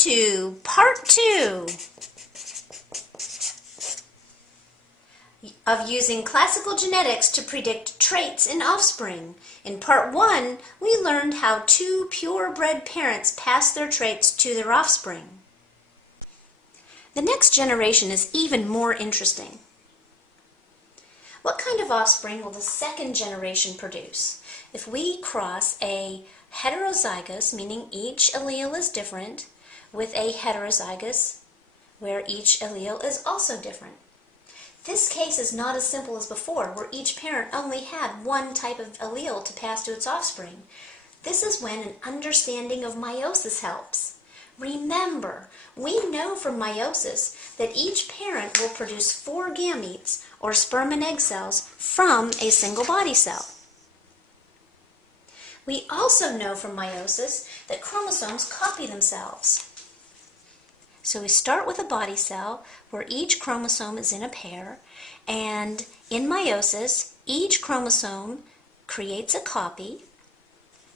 to part 2 of using classical genetics to predict traits in offspring. In part 1, we learned how 2 purebred parents pass their traits to their offspring. The next generation is even more interesting. What kind of offspring will the second generation produce? If we cross a heterozygous, meaning each allele is different, with a heterozygous, where each allele is also different. This case is not as simple as before, where each parent only had one type of allele to pass to its offspring. This is when an understanding of meiosis helps. Remember, we know from meiosis that each parent will produce 4 gametes, or sperm and egg cells, from a single body cell. We also know from meiosis that chromosomes copy themselves. So we start with a body cell where each chromosome is in a pair, and in meiosis, each chromosome creates a copy.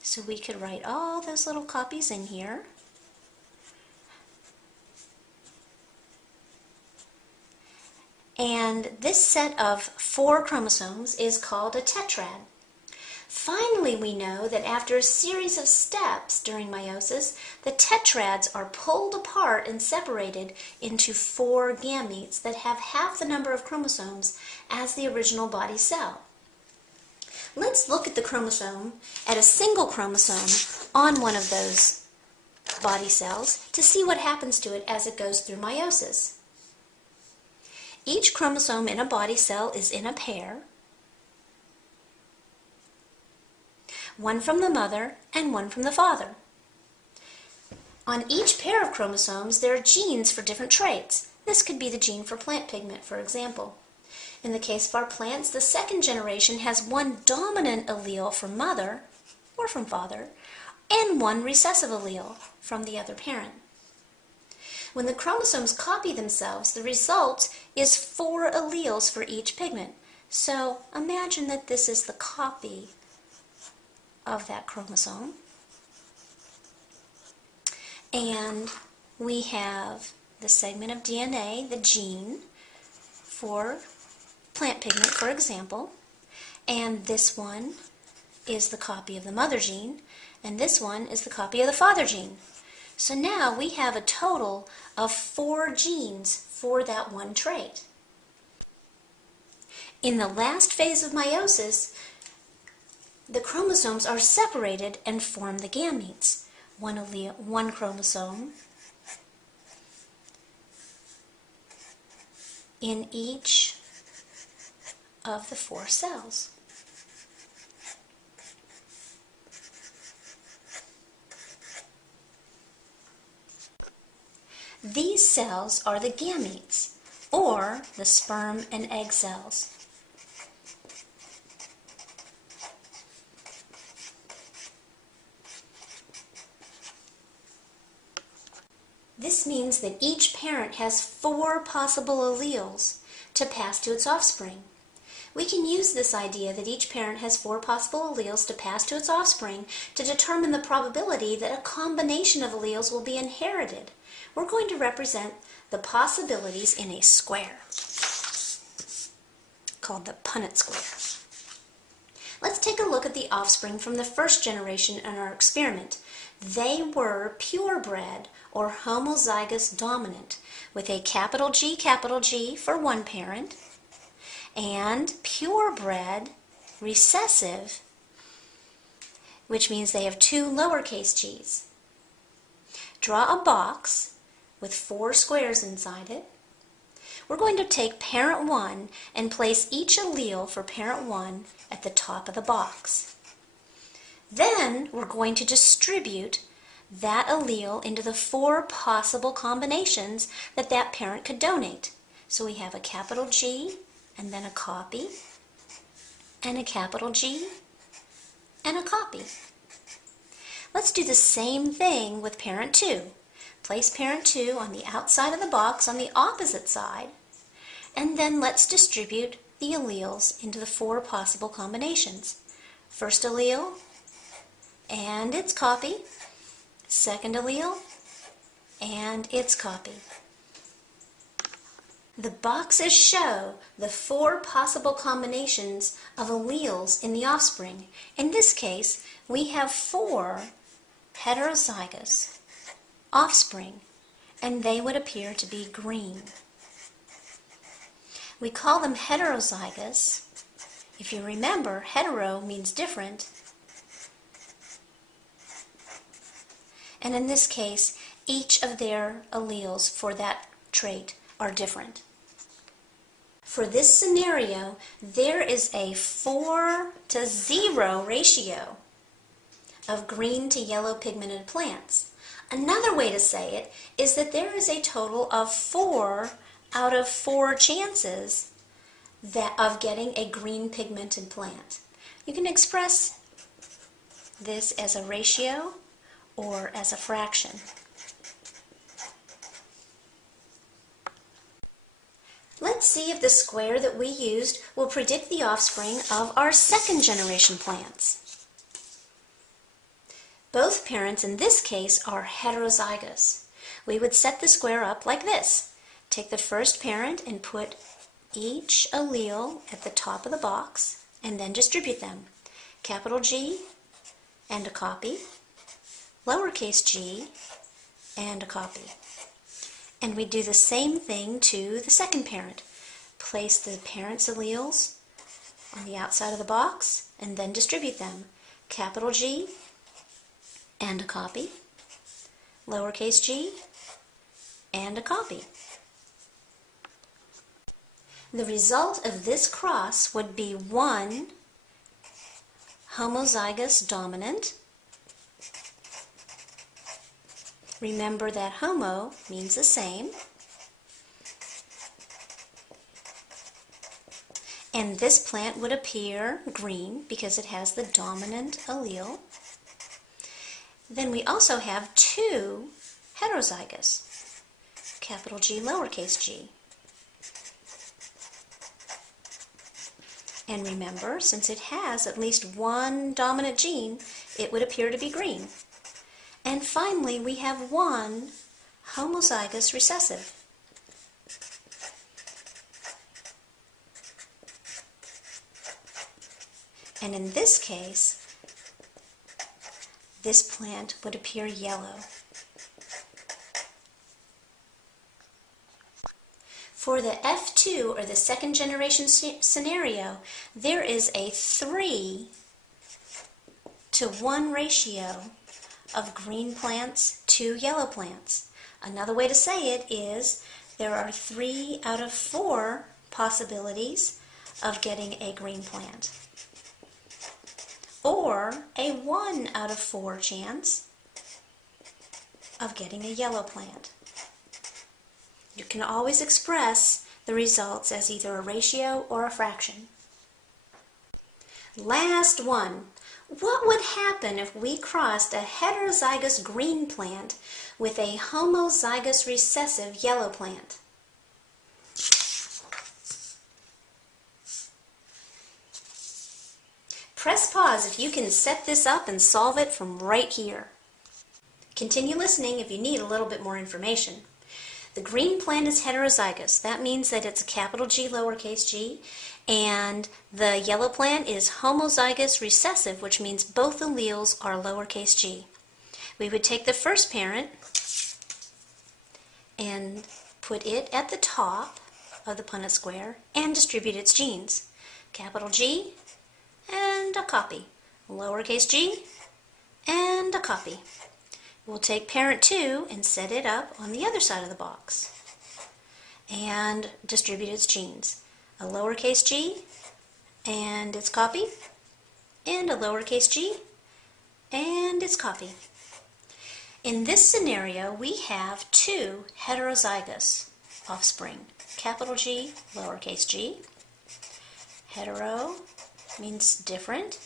So we could write all those little copies in here. And this set of 4 chromosomes is called a tetrad. Finally, we know that after a series of steps during meiosis, the tetrads are pulled apart and separated into 4 gametes that have half the number of chromosomes as the original body cell. Let's look at the chromosome, at a single chromosome on one of those body cells to see what happens to it as it goes through meiosis. Each chromosome in a body cell is in a pair, one from the mother and one from the father. On each pair of chromosomes, there are genes for different traits. This could be the gene for plant pigment, for example. In the case of our plants, the second generation has one dominant allele from mother or from father, and one recessive allele from the other parent. When the chromosomes copy themselves, the result is 4 alleles for each pigment. So imagine that this is the copy of that chromosome. And we have the segment of DNA, the gene for plant pigment, for example. And this one is the copy of the mother gene, and this one is the copy of the father gene. So now we have a total of 4 genes for that one trait. In the last phase of meiosis, the chromosomes are separated and form the gametes. One chromosome in each of the 4 cells. These cells are the gametes, or the sperm and egg cells. This means that each parent has 4 possible alleles to pass to its offspring. We can use this idea that each parent has 4 possible alleles to pass to its offspring to determine the probability that a combination of alleles will be inherited. We're going to represent the possibilities in a square called the punnett square. Let's take a look at the offspring from the first generation in our experiment. They were purebred or homozygous dominant with a capital G for one parent, and purebred recessive, which means they have 2 lowercase g's. Draw a box with 4 squares inside it. We're going to take parent 1 and place each allele for parent 1 at the top of the box. Then we're going to distribute that allele into the 4 possible combinations that that parent could donate. So we have a capital G, and then a copy, and a capital G, and a copy. Let's do the same thing with parent 2. Place parent 2 on the outside of the box on the opposite side, and then let's distribute the alleles into the 4 possible combinations. First allele and its copy, second allele and its copy. The boxes show the 4 possible combinations of alleles in the offspring. In this case, we have 4 heterozygous offspring, and they would appear to be green. We call them heterozygous. If you remember, hetero means different, and in this case, each of their alleles for that trait are different. For this scenario, there is a 4-to-0 ratio of green to yellow pigmented plants. Another way to say it is that there is a total of 4 out of 4 chances of getting a green pigmented plant. You can express this as a ratio or as a fraction. Let's see if the square that we used will predict the offspring of our second generation plants. Both parents in this case are heterozygous. We would set the square up like this. Take the first parent and put each allele at the top of the box and then distribute them. Capital G and a copy, lowercase g and a copy. And we do the same thing to the second parent. Place the parent's alleles on the outside of the box and then distribute them. Capital G and a copy, lowercase g and a copy. The result of this cross would be 1 homozygous dominant. Remember that homo means the same. And this plant would appear green because it has the dominant allele. Then we also have 2 heterozygous, capital G, lowercase g. And remember, since it has at least 1 dominant gene, it would appear to be green. And finally, we have 1 homozygous recessive. And in this case, this plant would appear yellow. For the F2, or the second generation scenario, there is a 3-to-1 ratio of green plants to yellow plants. Another way to say it is there are 3 out of 4 possibilities of getting a green plant, or a 1 out of 4 chance of getting a yellow plant. You can always express the results as either a ratio or a fraction. Last one. What would happen if we crossed a heterozygous green plant with a homozygous recessive yellow plant? Press pause if you can set this up and solve it from right here. Continue listening if you need a little bit more information. The green plant is heterozygous. That means that it's a capital G, lowercase g, and the yellow plant is homozygous recessive, which means both alleles are lowercase g. We would take the first parent and put it at the top of the punnett square and distribute its genes. Capital G and a copy. Lowercase g and a copy. We'll take parent 2 and set it up on the other side of the box and distribute its genes. A lowercase g and its copy, and a lowercase g and its copy. In this scenario, we have 2 heterozygous offspring. Capital G, lowercase g. Hetero means different.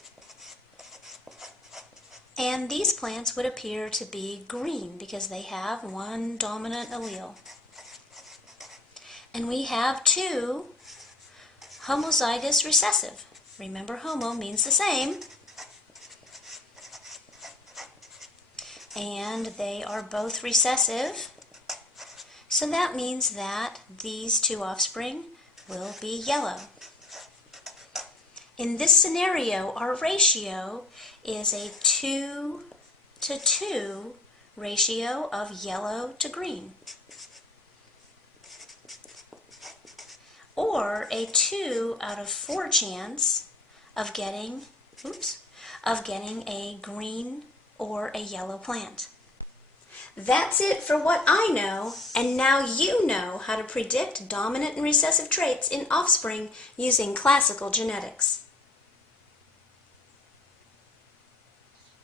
And these plants would appear to be green because they have 1 dominant allele. And we have 2 homozygous recessive. Remember, homo means the same. And they are both recessive. So that means that these two offspring will be yellow. In this scenario, our ratio is a 2 to 2 ratio of yellow to green, or a 2 out of 4 chance of getting, a green or a yellow plant. That's it for what I know, and now you know how to predict dominant and recessive traits in offspring using classical genetics.